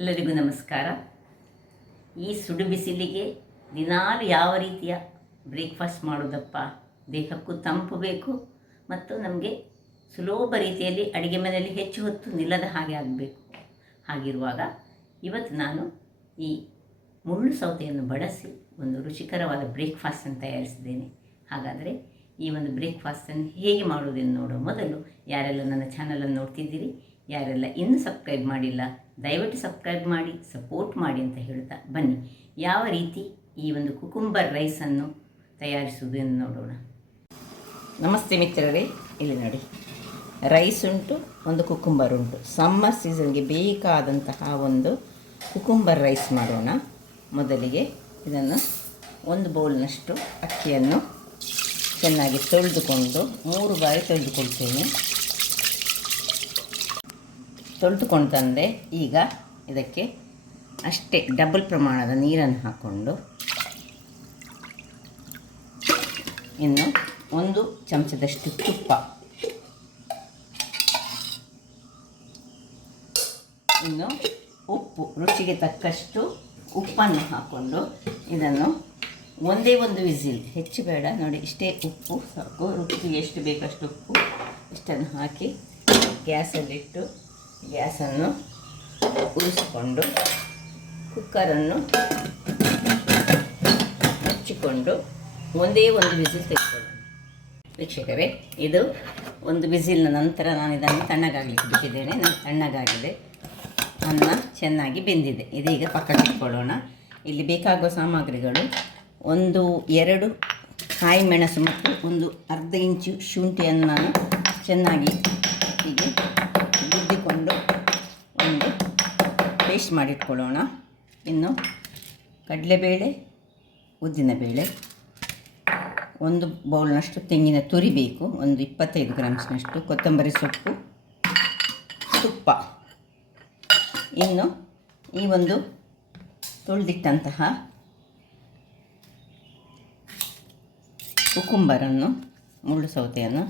ಎಲ್ಲರಿಗೂ ನಮಸ್ಕಾರ. ಈ ಸುಡು ಬಿಸಿಲಿಗೆ ದಿನಾಲು ಯಾವ ರೀತಿಯ ಬ್ರೇಕ್ಫಾಸ್ಟ್ ಮಾಡೋದಪ್ಪ, ದೇಹಕ್ಕೂ ತಂಪು ಬೇಕು ಮತ್ತು ನಮಗೆ ಸುಲಭ ರೀತಿಯಲ್ಲಿ ಅಡುಗೆ ಮನೆಯಲ್ಲಿ ಹೆಚ್ಚು ಹೊತ್ತು ನಿಲ್ಲದ ಹಾಗೆ ಆಗಬೇಕು. ಹಾಗಿರುವಾಗ ಇವತ್ತು ನಾನು ಈ ಮುಳ್ಳು ಸೌತೆಯನ್ನು ಬಳಸಿ ಒಂದು ರುಚಿಕರವಾದ ಬ್ರೇಕ್ಫಾಸ್ಟನ್ನು ತಯಾರಿಸಿದ್ದೇನೆ. ಹಾಗಾದರೆ ಈ ಒಂದು ಬ್ರೇಕ್ಫಾಸ್ಟನ್ನು ಹೇಗೆ ಮಾಡುವುದೆಂದು ನೋಡೋ ಮೊದಲು ಯಾರೆಲ್ಲ ನನ್ನ ಚಾನಲನ್ನು ನೋಡ್ತಿದ್ದೀರಿ, ಯಾರೆಲ್ಲ ಇನ್ನೂ ಸಬ್ಸ್ಕ್ರೈಬ್ ಮಾಡಿಲ್ಲ, ದಯವಿಟ್ಟು ಸಬ್ಸ್ಕ್ರೈಬ್ ಮಾಡಿ ಸಪೋರ್ಟ್ ಮಾಡಿ ಅಂತ ಹೇಳ್ತಾ ಬನ್ನಿ ಯಾವ ರೀತಿ ಈ ಒಂದು ಕುಕುಂಬರ್ ರೈಸನ್ನು ತಯಾರಿಸುವುದು ಎಂದು ನೋಡೋಣ. ನಮಸ್ತೆ ಮಿತ್ರರೇ, ಇಲ್ಲಿ ನೋಡಿ ರೈಸ್ ಉಂಟು, ಒಂದು ಕುಕುಂಬರ್ ಉಂಟು. ಸಮ್ಮರ್ ಸೀಸನ್ಗೆ ಬೇಕಾದಂತಹ ಒಂದು ಕುಕುಂಬರ್ ರೈಸ್ ಮಾಡೋಣ. ಮೊದಲಿಗೆ ಇದನ್ನು ಒಂದು ಬೌಲ್ನಷ್ಟು ಅಕ್ಕಿಯನ್ನು ಚೆನ್ನಾಗಿ ತೊಳೆದುಕೊಂಡು 3 ಬಾರಿ ತೊಳೆದುಕೊಳ್ತೇನೆ. ತೊಳೆದುಕೊಂಡು ತಂದೆ ಈಗ ಇದಕ್ಕೆ ಅಷ್ಟೇ ಡಬಲ್ ಪ್ರಮಾಣದ ನೀರನ್ನು ಹಾಕ್ಕೊಂಡು ಇನ್ನು 1 ಚಮಚದಷ್ಟು ತುಪ್ಪ, ಇನ್ನು ಉಪ್ಪು, ರುಚಿಗೆ ತಕ್ಕಷ್ಟು ಉಪ್ಪನ್ನು ಹಾಕ್ಕೊಂಡು ಇದನ್ನು ಒಂದೇ ಒಂದು ವಿಸಿಲ್, ಹೆಚ್ಚು ಬೇಡ ನೋಡಿ, ಇಷ್ಟೇ ಉಪ್ಪು ಸಾಕು, ರುಚಿಗೆ ಎಷ್ಟು ಬೇಕಷ್ಟು ಉಪ್ಪು ಇಷ್ಟನ್ನು ಹಾಕಿ ಗ್ಯಾಸಲ್ಲಿಟ್ಟು ಗ್ಯಾಸನ್ನು ಉರಿಸಿಕೊಂಡು ಕುಕ್ಕರನ್ನು ಮುಚ್ಚಿಕೊಂಡು ಒಂದೇ ಒಂದು ವಿಸಿಲ್ ತೆಗೆದುಕೊಳ್ಳೋಣ. ವೀಕ್ಷಕರೇ, ಇದು ಒಂದು ವಿಸಿಲ್ನ ನಂತರ ನಾನು ಇದನ್ನು ತಣ್ಣಗಾಗಲಿಕ್ಕೆ ಬಿಟ್ಟಿದ್ದೇನೆ. ನಾನು ತಣ್ಣಗಾಗಿದೆ, ಅನ್ನ ಚೆನ್ನಾಗಿ ಬೆಂದಿದೆ. ಇದೀಗ ಪಕ್ಕಕ್ಕೆ ಇಟ್ಕೊಳ್ಳೋಣ. ಇಲ್ಲಿ ಬೇಕಾಗುವ ಸಾಮಗ್ರಿಗಳು 1-2 ಕಾಯಿ ಮೆಣಸು ಮತ್ತು 1/2 ಇಂಚು ಶುಂಠಿಯನ್ನು ನಾನು ಚೆನ್ನಾಗಿ ಹೀಗೆ ಗುದ್ದಿಕೊಂಡು ಒಂದು ಪೇಸ್ಟ್ ಮಾಡಿಟ್ಕೊಳ್ಳೋಣ. ಇನ್ನು ಕಡಲೆಬೇಳೆ, ಉದ್ದಿನಬೇಳೆ, 1 ಬೌಲ್ನಷ್ಟು ತೆಂಗಿನ ತುರಿ ಬೇಕು, 25 ಗ್ರಾಮ್ಸ್ನಷ್ಟು ಕೊತ್ತಂಬರಿ ಸೊಪ್ಪು, ತುಪ್ಪ, ಇನ್ನು ಈ ಒಂದು ತೊಳೆದಿಟ್ಟಂತಹ ಕುಕುಂಬರನ್ನು, ಮುಳ್ಳು ಸೌತೆಯನ್ನು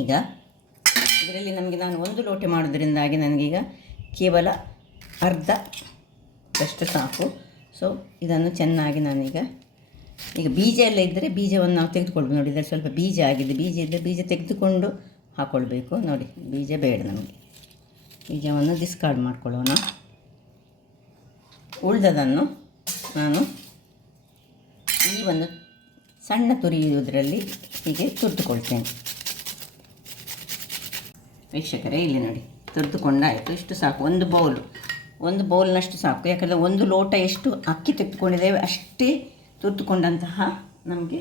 ಈಗ ಇದರಲ್ಲಿ ನಮಗೆ ನಾನು 1 ಲೋಟ ಮಾಡೋದ್ರಿಂದಾಗಿ ನನಗೀಗ ಕೇವಲ ಅರ್ಧದಷ್ಟು ಸಾಕು. ಸೊ ಇದನ್ನು ಚೆನ್ನಾಗಿ ನಾನೀಗ ಬೀಜ ಎಲ್ಲ ಇದ್ದರೆ ಬೀಜವನ್ನು ನಾವು ತೆಗೆದುಕೊಳ್ಬೋದು. ನೋಡಿ, ಇದರಲ್ಲಿ ಸ್ವಲ್ಪ ಬೀಜ ಆಗಿದೆ, ಬೀಜ ಇದ್ದರೆ ಬೀಜ ತೆಗೆದುಕೊಂಡು ಹಾಕ್ಕೊಳ್ಬೇಕು. ನೋಡಿ, ಬೀಜ ಬೇಡ ನಮಗೆ, ಬೀಜವನ್ನು ಡಿಸ್ಕಾರ್ಡ್ ಮಾಡ್ಕೊಳ್ಳೋಣ. ಉಳಿದದನ್ನು ನಾನು ಈ ಒಂದು ಸಣ್ಣ ತುರಿಯುವುದರಲ್ಲಿ ಹೀಗೆ ತುರಿದುಕೊಳ್ತೇನೆ. ವೀಕ್ಷಕರೇ, ಇಲ್ಲಿ ನೋಡಿ ತುರಿದುಕೊಂಡಾಯಿತು. ಇಷ್ಟು ಸಾಕು, ಒಂದು ಬೌಲ್ನಷ್ಟು ಸಾಕು. ಯಾಕಂದರೆ 1 ಲೋಟ ಎಷ್ಟು ಅಕ್ಕಿ ತೆಗೆದುಕೊಂಡಿದ್ದೇವೆ ಅಷ್ಟೇ ತುರಿದುಕೊಂಡಂತಹ ನಮಗೆ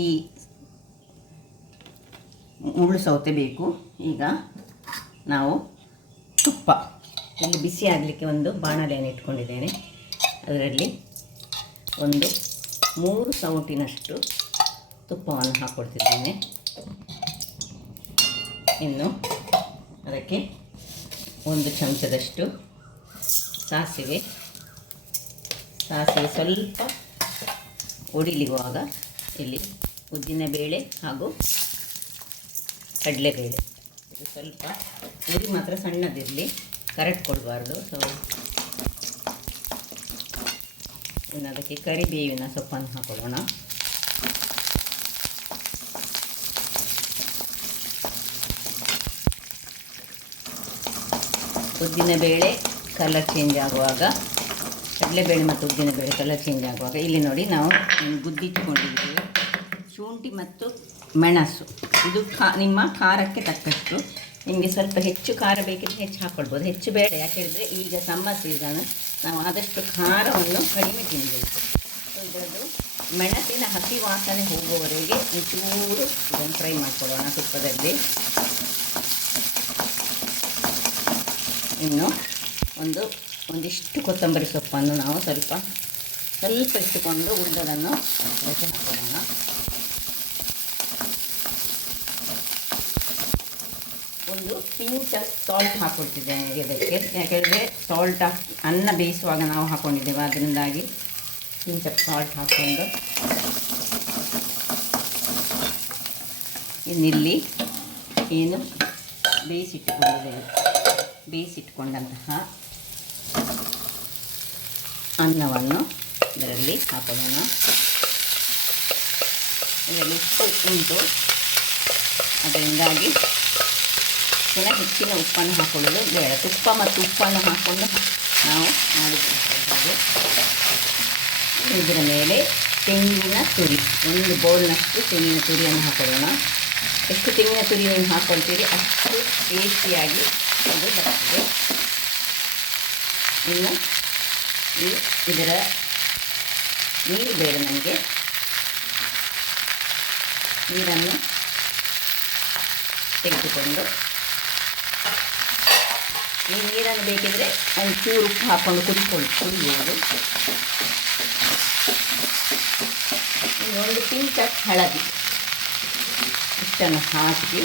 ಈ ಮುಳ್ಳು ಸೌತೆ ಬೇಕು. ಈಗ ನಾವು ತುಪ್ಪ, ಇಲ್ಲಿ ಬಿಸಿ ಆಗಲಿಕ್ಕೆ ಒಂದು ಬಾಣಲೆಯನ್ನು ಇಟ್ಕೊಂಡಿದ್ದೇನೆ. ಅದರಲ್ಲಿ 3 ಸೌಟಿನಷ್ಟು ತುಪ್ಪವನ್ನು ಹಾಕ್ಕೊಳ್ತಿದ್ದೇನೆ. ಇನ್ನು ಅದಕ್ಕೆ 1 ಚಮಚದಷ್ಟು ಸಾಸಿವೆ ಸ್ವಲ್ಪ ಒಡಿಲಿಗುವಾಗ ಇಲ್ಲಿ ಉದ್ದಿನಬೇಳೆ ಹಾಗೂ ಕಡಲೆಬೇಳೆ ಇದು ಸ್ವಲ್ಪ ಉರಿ ಮಾತ್ರ ಸಣ್ಣದಿರಲಿ, ಕರೆಕ್ಟ್ ಕೊಡಬಾರ್ದು. ಸೊ ಇನ್ನು ಅದಕ್ಕೆ ಕರಿಬೇವಿನ ಸೊಪ್ಪನ್ನು ಹಾಕೊಳ್ಳೋಣ. ಉದ್ದಿನಬೇಳೆ ಕಲರ್ ಚೇಂಜ್ ಆಗುವಾಗ, ಕಡಲೆಬೇಳೆ ಮತ್ತು ಉದ್ದಿನಬೇಳೆ ಕಲರ್ ಚೇಂಜ್ ಆಗುವಾಗ ಇಲ್ಲಿ ನೋಡಿ ನಾವು ಗುದ್ದಿಟ್ಕೊಂಡಿದ್ದೀವಿ ಶುಂಠಿ ಮತ್ತು ಮೆಣಸು. ಇದು ನಿಮ್ಮ ಖಾರಕ್ಕೆ ತಕ್ಕಷ್ಟು, ನಿಮಗೆ ಸ್ವಲ್ಪ ಹೆಚ್ಚು ಖಾರ ಬೇಕಿದ್ರೆ ಹೆಚ್ಚು ಹಾಕ್ಕೊಳ್ಬೋದು, ಹೆಚ್ಚು ಬೇಡ. ಯಾಕೆ ಹೇಳಿದರೆ ಈಗ ಸಮ್ಮರ್ ಸೀಸನ್, ನಾವು ಆದಷ್ಟು ಖಾರವನ್ನು ಕಡಿಮೆ ತಿನ್ನಬೇಕು. ಸೊ ಇದರದ್ದು ಮೆಣಸಿನ ಹಸಿ ವಾಸನೆ ಹೋಗುವವರೆಗೆ ಚೂರು ಇದನ್ನು ಫ್ರೈ ಮಾಡ್ಕೊಳ್ಳೋಣ ತುಪ್ಪದಲ್ಲಿ. ಇನ್ನು ಒಂದಿಷ್ಟು ಕೊತ್ತಂಬರಿ ಸೊಪ್ಪನ್ನು ನಾವು ಸ್ವಲ್ಪ ಇಟ್ಟುಕೊಂಡು ಉಳಿದದನ್ನು ಅದಕ್ಕೆ ಹಾಕೊಳ್ಳೋಣ. ಒಂದು ಪಿಂಚ್ ಸಾಲ್ಟ್ ಹಾಕ್ಕೊಳ್ತಿದ್ದೇನೆ ಇದಕ್ಕೆ. ಯಾಕೆಂದರೆ ಸಾಲ್ಟ್ ಅನ್ನ ಬೇಯಿಸುವಾಗ ನಾವು ಹಾಕ್ಕೊಂಡಿದ್ದೇವೆ, ಅದರಿಂದಾಗಿ ಪಿಂಚ್ ಸಾಲ್ಟ್ ಹಾಕ್ಕೊಂಡು ಇನ್ನಿಲ್ಲಿ ಏನು ಬೇಯಿಸಿಟ್ಕೊಂಡಂತಹ ಅನ್ನವನ್ನು ಇದರಲ್ಲಿ ಹಾಕೊಳ್ಳೋಣ. ಇದರಲ್ಲಿ ಉಪ್ಪು ಉಂಟು, ಅದರಿಂದಾಗಿ ಪುನಃ ಹೆಚ್ಚಿನ ಉಪ್ಪನ್ನು ಹಾಕೊಳ್ಳೋದು ಬೇಡ. ತುಪ್ಪ ಮತ್ತು ಉಪ್ಪನ್ನು ಹಾಕ್ಕೊಂಡು ನಾವು ಮಾಡಿಕೊಳ್ಳಬಹುದು. ಇದರ ಮೇಲೆ ತೆಂಗಿನ ತುರಿ, ಒಂದು ಬೌಲ್ನಷ್ಟು ತೆಂಗಿನ ತುರಿಯನ್ನು ಹಾಕೊಳ್ಳೋಣ. ಎಷ್ಟು ತೆಂಗಿನ ತುರಿಯನ್ನು ಹಾಕ್ಕೊಳ್ತೀರಿ ಅಷ್ಟು ಟೇಸ್ಟಿಯಾಗಿ ಅದು ಬರ್ತದೆ. ಇನ್ನು ಇದರ ನೀರು ಬೇಡ ನನಗೆ. ನೀರನ್ನು ತೆಗೆದುಕೊಂಡು ಈ ನೀರನ್ನು ಬೇಕಿದ್ದರೆ ಒಂದು ಚೂರು ಉಪ್ಪು ಹಾಕ್ಕೊಂಡು ಕುದಿಬೋದು. ಒಂದು ಪಿಂಚ್ ಹಳದಿ ಇಷ್ಟನ್ನು ಹಾಕಿ,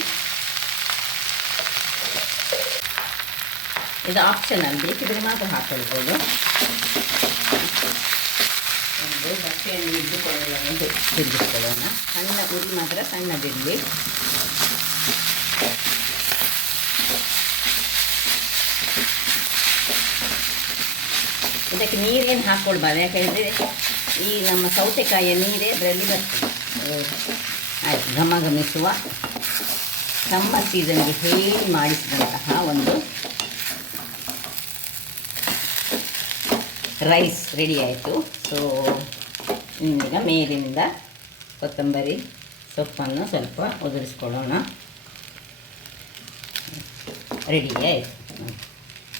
ಇದು ಆಪ್ಷನಲ್, ಬೇಕಿದ್ರೆ ಮಾತ್ರ ಹಾಕೊಳ್ಬೋದು. ಒಂದು ಬಟ್ಟೆಯನ್ನು ಇದ್ದುಕೊಳ್ಳೋಣ, ತಿರುಗಿಸ್ಕೊಳ್ಳೋಣ. ಸಣ್ಣ ಉರಿ ಮಾತ್ರ ಸಣ್ಣದಿರಲಿ. ಇದಕ್ಕೆ ನೀರೇನು ಹಾಕ್ಕೊಳ್ಬಾರ್ದು, ಯಾಕೆಂದರೆ ಈ ನಮ್ಮ ಸೌತೆಕಾಯಿಯ ನೀರೇ ಅದರಲ್ಲಿ ಬರ್ತದೆ. ಆಯಿತು, ಘಮಘಮಿಸುವ ಸಮ್ಮರ್ ಸೀಸನ್ಗೆ ಹೇಳಿ ಮಾಡಿಸಿದಂತಹ ಒಂದು ರೈಸ್ ರೆಡಿ ಆಯಿತು. ಸೊ ಈಗ ಮೇಲಿನಿಂದ ಕೊತ್ತಂಬರಿ ಸೊಪ್ಪನ್ನು ಸ್ವಲ್ಪ ಉದುರಿಸ್ಕೊಳ್ಳೋಣ. ರೆಡಿ ಆಯಿತು.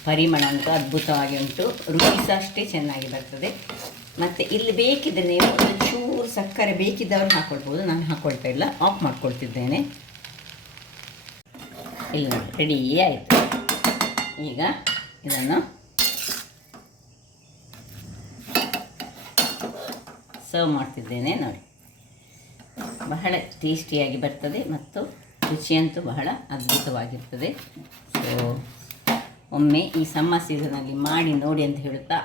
ಪರಿಮಳ ಅಂತೂ ಅದ್ಭುತವಾಗಿ ಉಂಟು, ರುಚಿ ಸಹ ಅಷ್ಟೇ ಚೆನ್ನಾಗಿ ಬರ್ತದೆ. ಮತ್ತು ಇಲ್ಲಿ ಬೇಕಿದ್ದರೆ ನೀವು ಚೂರು ಸಕ್ಕರೆ ಬೇಕಿದ್ದವರು ಹಾಕ್ಕೊಳ್ಬೋದು. ನಾನು ಹಾಕ್ಕೊಳ್ತಾ ಇಲ್ಲ, ಆಫ್ ಮಾಡ್ಕೊಳ್ತಿದ್ದೇನೆ. ಇಲ್ಲ, ರೆಡಿ ಆಯಿತು. ಈಗ ಇದನ್ನು ಸರ್ವ್ ಮಾಡ್ತಿದ್ದೇನೆ ನೋಡಿ. ಬಹಳ ಟೇಸ್ಟಿಯಾಗಿ ಬರ್ತದೆ ಮತ್ತು ರುಚಿಯಂತೂ ಬಹಳ ಅದ್ಭುತವಾಗಿರ್ತದೆ. ಸೊ ಒಮ್ಮೆ ಈ ಸಮ್ಮರ್ ಸೀಸನಲ್ಲಿ ಮಾಡಿ ನೋಡಿ ಅಂತ ಹೇಳುತ್ತಾ,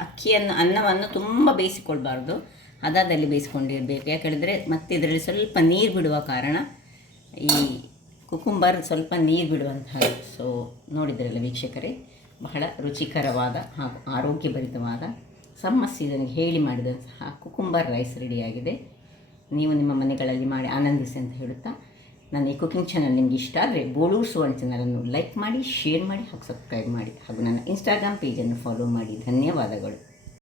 ಅನ್ನವನ್ನು ತುಂಬ ಬೇಯಿಸಿಕೊಳ್ಬಾರ್ದು, ಹದದಲ್ಲಿ ಬೇಯಿಸ್ಕೊಂಡಿರಬೇಕು. ಯಾಕೇಳಿದರೆ ಮತ್ತೆ ಇದರಲ್ಲಿ ಸ್ವಲ್ಪ ನೀರು ಬಿಡುವ ಕಾರಣ ಈ ಕುಕುಂಬರ್ ಸ್ವಲ್ಪ ನೀರು ಬಿಡುವಂತಹ. ಸೊ ನೋಡಿದ್ರಲ್ಲ ವೀಕ್ಷಕರೇ, ಬಹಳ ರುಚಿಕರವಾದ ಹಾಗೂ ಆರೋಗ್ಯಭರಿತವಾದ ಸಮ್ಮರ್ ಸೀಸನ್ಗೆ ಹೇಳಿ ಮಾಡಿದಂತಹ ಕುಕುಂಬರ್ ರೈಸ್ ರೆಡಿಯಾಗಿದೆ. ನೀವು ನಿಮ್ಮ ಮನೆಗಳಲ್ಲಿ ಮಾಡಿ ಆನಂದಿಸಿ ಅಂತ ಹೇಳುತ್ತಾ, ನನ್ನ ಈ ಕುಕಿಂಗ್ ಚಾನಲ್ ನಿಮಗೆ ಇಷ್ಟ ಆದರೆ ಬೋಳೂರು ಸುವರ್ಣ ಚಾನಲನ್ನು ಲೈಕ್ ಮಾಡಿ, ಶೇರ್ ಮಾಡಿ ಹಾಗೂ ಸಬ್ಸ್ಕ್ರೈಬ್ ಮಾಡಿ ಹಾಗೂ ನನ್ನ ಇನ್ಸ್ಟಾಗ್ರಾಮ್ ಪೇಜನ್ನು ಫಾಲೋ ಮಾಡಿ. ಧನ್ಯವಾದಗಳು.